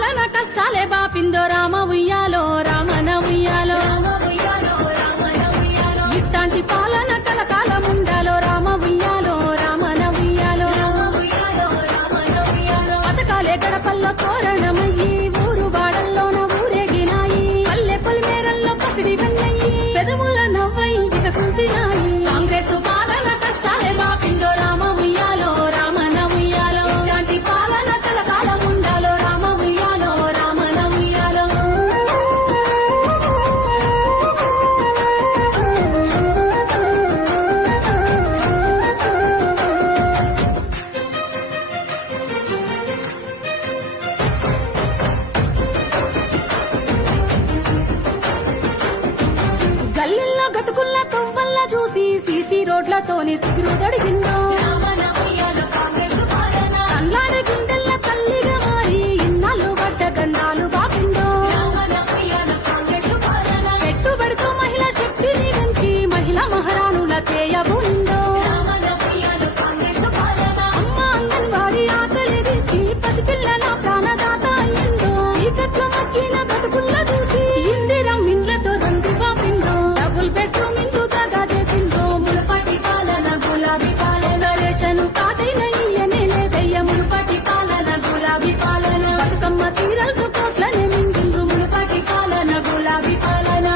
పాలన కష్టాలే బాపిందో రామ ఉయ్యాలో రామన ఉయ్యాలో ఇట్లాంటి పాలన కలకాలం ఉండాలో రామ ఉయ్యాలో రామన ఉయ్యాలో పథకాలే గడపల్లో తోరణమయ్యి ఊరు వాడల్లోన ఊరేగినాయి పల్లె పొలిమేరల్లో పసిడి వెన్నయ్యి పెదవుల నవ్వై వికసించినాయి కాంగ్రెస్ పాలన కష్టాలే బాపిందో రామ ఉయ్యాలో రామన ఉయ్యాలో ఇట్లాంటి పాలన కలకాలం ఉండాలో రామ ఉయ్యాలో రామన ఉయ్యాలో గల్లిల్లో గతుకుల్ల తొవ్వల్ల చూసి సీసీ రోడ్లతోని సిగురు దొడిగిందో కల్లాడి గుండెల్ల తల్లిగా మారి ఇన్నాళ్ళు పడ్డ గండాలు బాపిందో పెట్టుబడితో మహిళా శక్తిని పెంచి మహిళా మహారాణుల చేయబోయిందో అమ్మ అంగన్వాడి ఆకలి తీర్చి పది పిల్లల ప్రాణదాత అయ్యిందో చీకట్లో మక్కిన బతుకుల్ల చూసి ఇందిరం ఇండ్లతో రంగు బాపిందో డబుల్ బెడ్రూమ్ ఇండ్లు తగా చేసిండ్రో ములపటి పాలన గులాబీ పాలన రేషను కాటైన ఇయ్యనే లేదయ్య ములపటి పాలన గులాబీ పాలన బతుకమ్మ తీరలతో కోట్లనే మింగిండ్రు ములపటి పాలన గులాబీ పాలన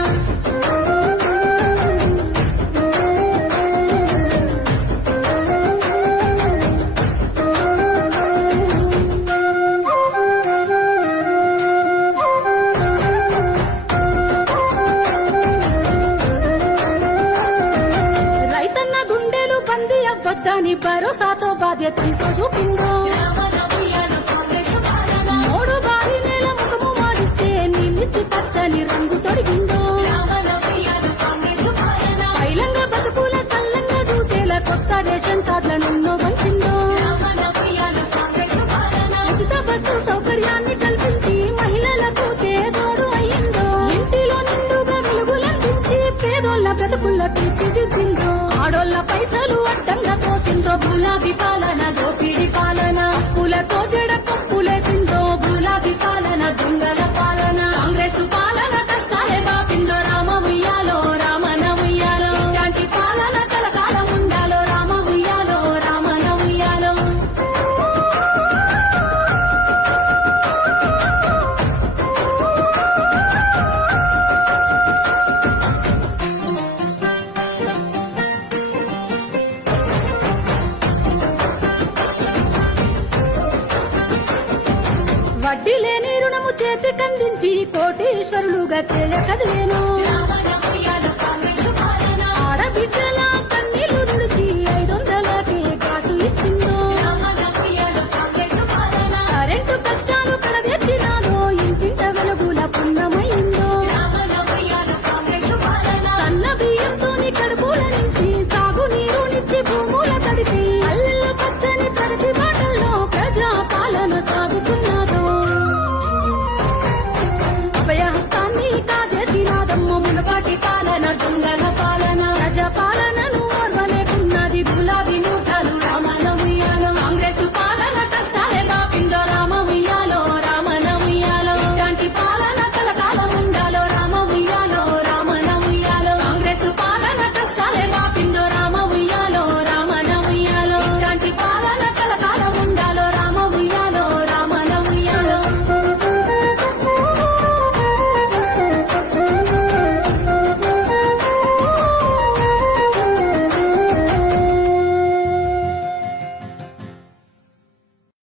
రైతన్న గుండెలు బందీ అవ్వద్దని భరోసాతో బాధ్యతలతో చూపిందో మూడు బారి నేల ముఖము మాడిస్తే నీళ్ళిచ్చి పచ్చని రంగు తొడిగిందో పైలంగా బతుకుల చల్లంగా చూసేలా కొత్త రేషన్ కార్డులనెన్నో పంచిందో ఉచిత బస్సు సౌకర్యాన్ని కల్పించి మహిళలకు చేదోడు అయ్యిందో ఇంటిలో నిండుగా వెలుగులందించి పేదోళ్ల బ్రతుకుల్ల తీర్చిదిద్దిందో ఆడోళ్ల పైసలు అడ్డంగా తోసిండ్రో గులాబీ పాలన దోపిడి పాలన పూలతో జడ పప్పులేసిండ్రో గులాబీ పాలన దొంగల పాలన కాంగ్రెస్ పాలన కష్టాలే బాపిందో రామ ఉయ్యాలో రామన ఉయ్యాలో ఇలాంటి పాలన కలకాలం ఉండాలో రామ ఉయ్యాలో రామన ఉయ్యాలో వడ్డీ లేని రుణము చేతి కందించి కోటీశ్వరులుగా చేయకదిలేను ఆడబిడ్డల